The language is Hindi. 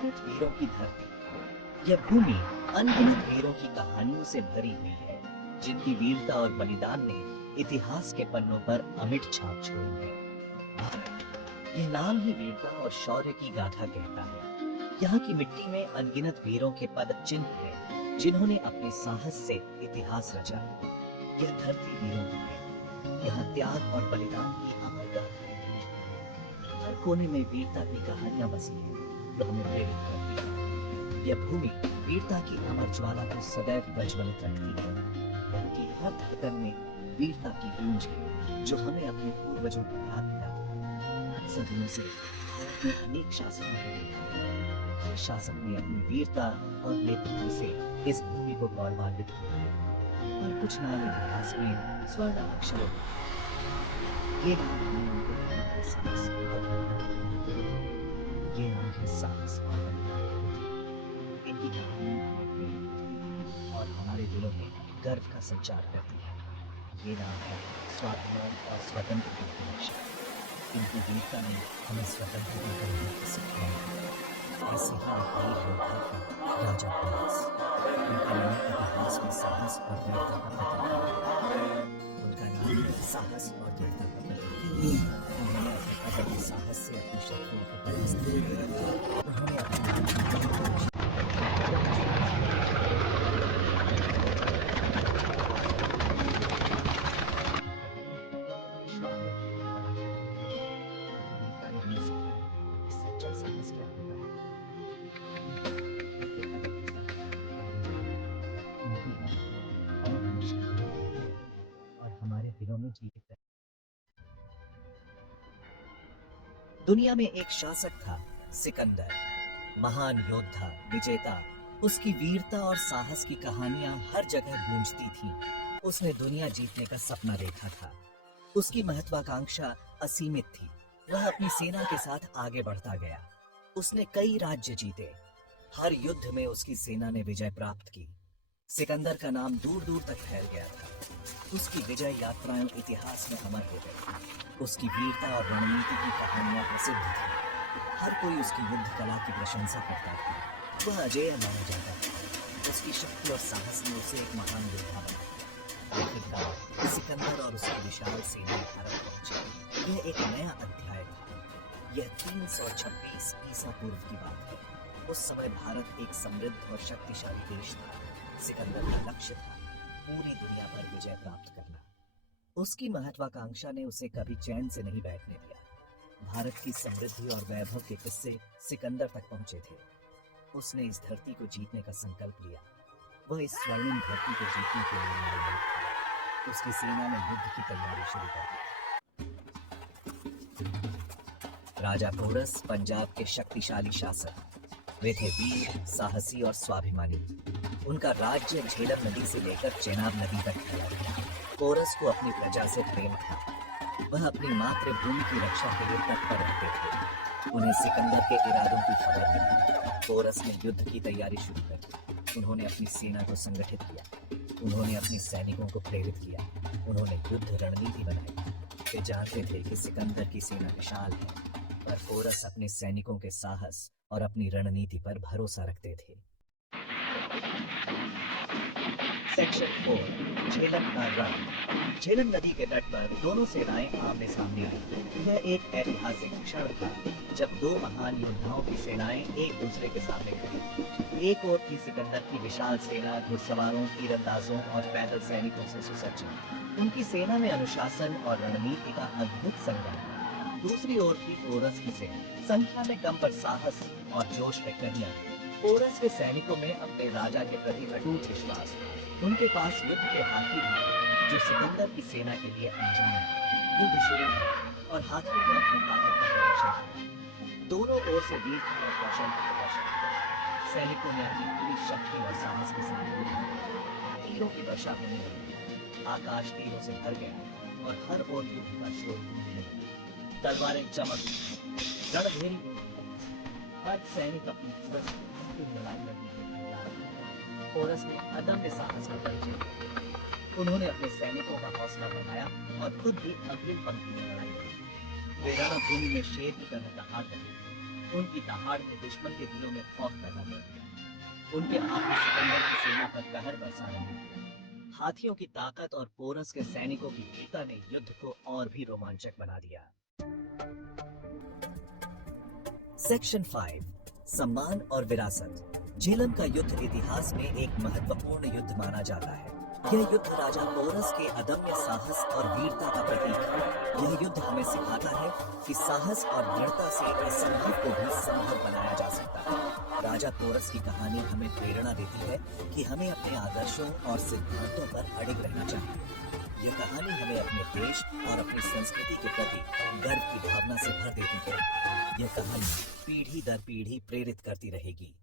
अनगिनत वीरों की धरती। यह भूमि अनगिनत वीरों की कहानियों से भरी हुई है, जिनकी वीरता और बलिदान ने इतिहास के पन्नों पर अमिट छाप छोड़ी है। भारत, ये नाम ही वीरता और शौर्य की गाथा कहता है। यहाँ की मिट्टी में अनगिनत वीरों के पद चिन्ह हैं, जिन्होंने अपने साहस से इतिहास रचा। यह धरती वीरों की है, यहाँ त्याग और बलिदान की अमर गाथाएं हैं। हर कोने में वीरता की कहानियां बसी हैं, जो हमें प्रेरित करती हैं। यह भूमि वीरता की अमर ज्वाला को सदैव प्रज्वलित रखती है। यहाँ की हर धड़कन में वीरता की गूंज है, जो हमें अपने पूर्वजों को याद दिलाती है। सदियों से भारत में अनेक शासकों को देखा है। हर शासक ने अपनी वीरता और नेतृत्व से इस भूमि को गौरवान्वित किया है। और कुछ नाम इतिहास में स्वर्ण अक्षरों में ये नाम हमें उनके जीवन के साहस और बलिदान की याद दिलाते हैं। ये नाम है साहस और बलिदान के प्रतीक। इनकी कहानियां हमें प्रेरित करती हैं और हमारे दिलों में गर्व का संचार करती है। ये नाम है स्वाभिमान और स्वतंत्रता की रक्षा। इनकी वीरता ने हमें स्वतंत्रता का महत्व सिखाया। ऐसे ही एक वीर योद्धा थे राजा पोरस। उनका नाम इतिहास में साहस और वीरता का प्रतीक है। उनका नाम साहस और वीरता का प्रतीक है। उन्होंने अपने अदम्य साहस से अपनी शत्रुओं को परास्त किया। उन्होंने अपनी सच्चा साहस क्या होता है? उनके कदम उनकी बात हमें हमेशा प्रेरित करती है और हमारे दिलों में जीवित है। दुनिया में एक शासक था, सिकंदर। महान योद्धा, विजेता। उसकी वीरता और साहस की कहानियां हर जगह गूंजती थीं। उसने दुनिया जीतने का सपना देखा था। उसकी महत्वाकांक्षा असीमित थी। वह अपनी सेना के साथ आगे बढ़ता गया। उसने कई राज्य जीते। हर युद्ध में उसकी सेना ने विजय प्राप्त की। सिकंदर का नाम दूर दूर तक फैल गया था। उसकी विजय यात्राएं इतिहास में अमर हो गई। उसकी वीरता और रणनीति की कहानियां प्रसिद्ध थी। हर कोई उसकी युद्ध कला की प्रशंसा करता था। वह अजेय माना जाता था। उसकी शक्ति और साहस ने उसे एक महान योद्धा बनाया। आखिरकार सिकंदर और उसकी विशाल सेना भारत पहुंची। यह एक नया अध्याय था। यह 326 ईसा पूर्व की बात है। उस समय भारत एक समृद्ध और शक्तिशाली देश था। सिकंदर का लक्ष्य था पूरी दुनिया पर विजय प्राप्त करना। उसकी महत्वाकांक्षा ने उसे कभी चैन से नहीं बैठने दिया। भारत की समृद्धि और वैभव के किस्से सिकंदर तक पहुंचे थे। उसने इस धरती को जीतने का संकल्प लिया। वह इस स्वर्णिम धरती को जीतने के लिए निर्णायक था। उसकी सेना ने युद्ध की तैयारी शुरू कर दी। राजा पोरस पंजाब के शक्तिशाली शासक। वे थे वीर, साहसी और स्वाभिमानी। उनका राज्य झेलम नदी से लेकर चेनाब नदी तक फैला था। पोरस को अपनी प्रजा से प्रेम था। वह अपनी मातृभूमि की रक्षा के लिए तत्पर रहते थे। उन्हें सिकंदर के इरादों की खबर मिली। पोरस ने युद्ध की तैयारी शुरू कर दी। उन्होंने अपनी सेना को संगठित किया। उन्होंने अपने सैनिकों को प्रेरित किया। उन्होंने युद्ध रणनीति बनाई। वे जानते थे कि सिकंदर की सेना विशाल है, पर पोरस अपने सैनिकों के साहस और अपनी रणनीति पर भरोसा रखते थे। सेक्शन 4, झेलम का रण। झेलम नदी के तट पर दोनों सेनाएं आमने सामने आई। यह एक ऐतिहासिक क्षण था, जब दो महान योद्धाओं की सेनाएं एक दूसरे के सामने खड़ी। एक ओर थी सिकंदर की विशाल सेना, घुड़सवारों, तीरंदाजों और पैदल सैनिकों से सुसज्जित। उनकी सेना में अनुशासन और रणनीति का अद्भुत संगम था। दूसरी ओर थी पोरस की सेना, संख्या में कम पर साहस और जोश में कमियां। पोरस के सैनिकों में अपने राजा के प्रति अटूट विश्वास। उनके पास युद्ध के हाथी थे, जो सिकंदर की सेना के लिए अनजान थे। युद्ध शुरू हुआ और हाथियों ने अपनी ताकत का प्रदर्शन किया। दोनों ओर से वीरता और कौशल का प्रदर्शन किया। सैनिकों ने अपनी पूरी शक्ति और साहस के साथ युद्ध किया। तीरों की वर्षा होने लगी। आकाश तीरों से भर गया और हर ओर युद्ध का शोर गूंजने लगा। तलवारें चमक रणभेरी उठी। हर सैनिक अपनी लड़ाई लड़ने के लिए तैयार था। पोरस ने अदम्य साहस का परिचय दिया। उन्होंने अपने सैनिकों का हौसला बढ़ाया और खुद भी अग्रिम पंक्ति में लड़ाई लड़ी। वे रणभूमि में शेर की तरह दहाड़ रहे थे। उनकी दहाड़ ने दुश्मन के दिलों में खौफ पैदा कर दिया। उनके हाथी सिकंदर की सेना पर कहर बरसा रहे थे। हाथियों की ताकत और पोरस के सैनिकों की वीरता ने युद्ध को और भी रोमांचक बना दिया। सेक्शन 5 सम्मान और विरासत। झेलम का युद्ध इतिहास में एक महत्वपूर्ण युद्ध माना जाता है। यह युद्ध राजा पोरस के अदम्य साहस और वीरता का प्रतीक है। यह युद्ध हमें सिखाता है कि साहस और दृढ़ता से असंभव को भी संभव बनाया जा सकता है। राजा पोरस की कहानी हमें प्रेरणा देती है कि हमें अपने आदर्शों और सिद्धांतों पर अडिग रहना चाहिए। यह कहानी हमें अपने देश और अपनी संस्कृति के प्रति गर्व की भावना से भर देती है। यह कहानी पीढ़ी दर पीढ़ी प्रेरित करती रहेगी।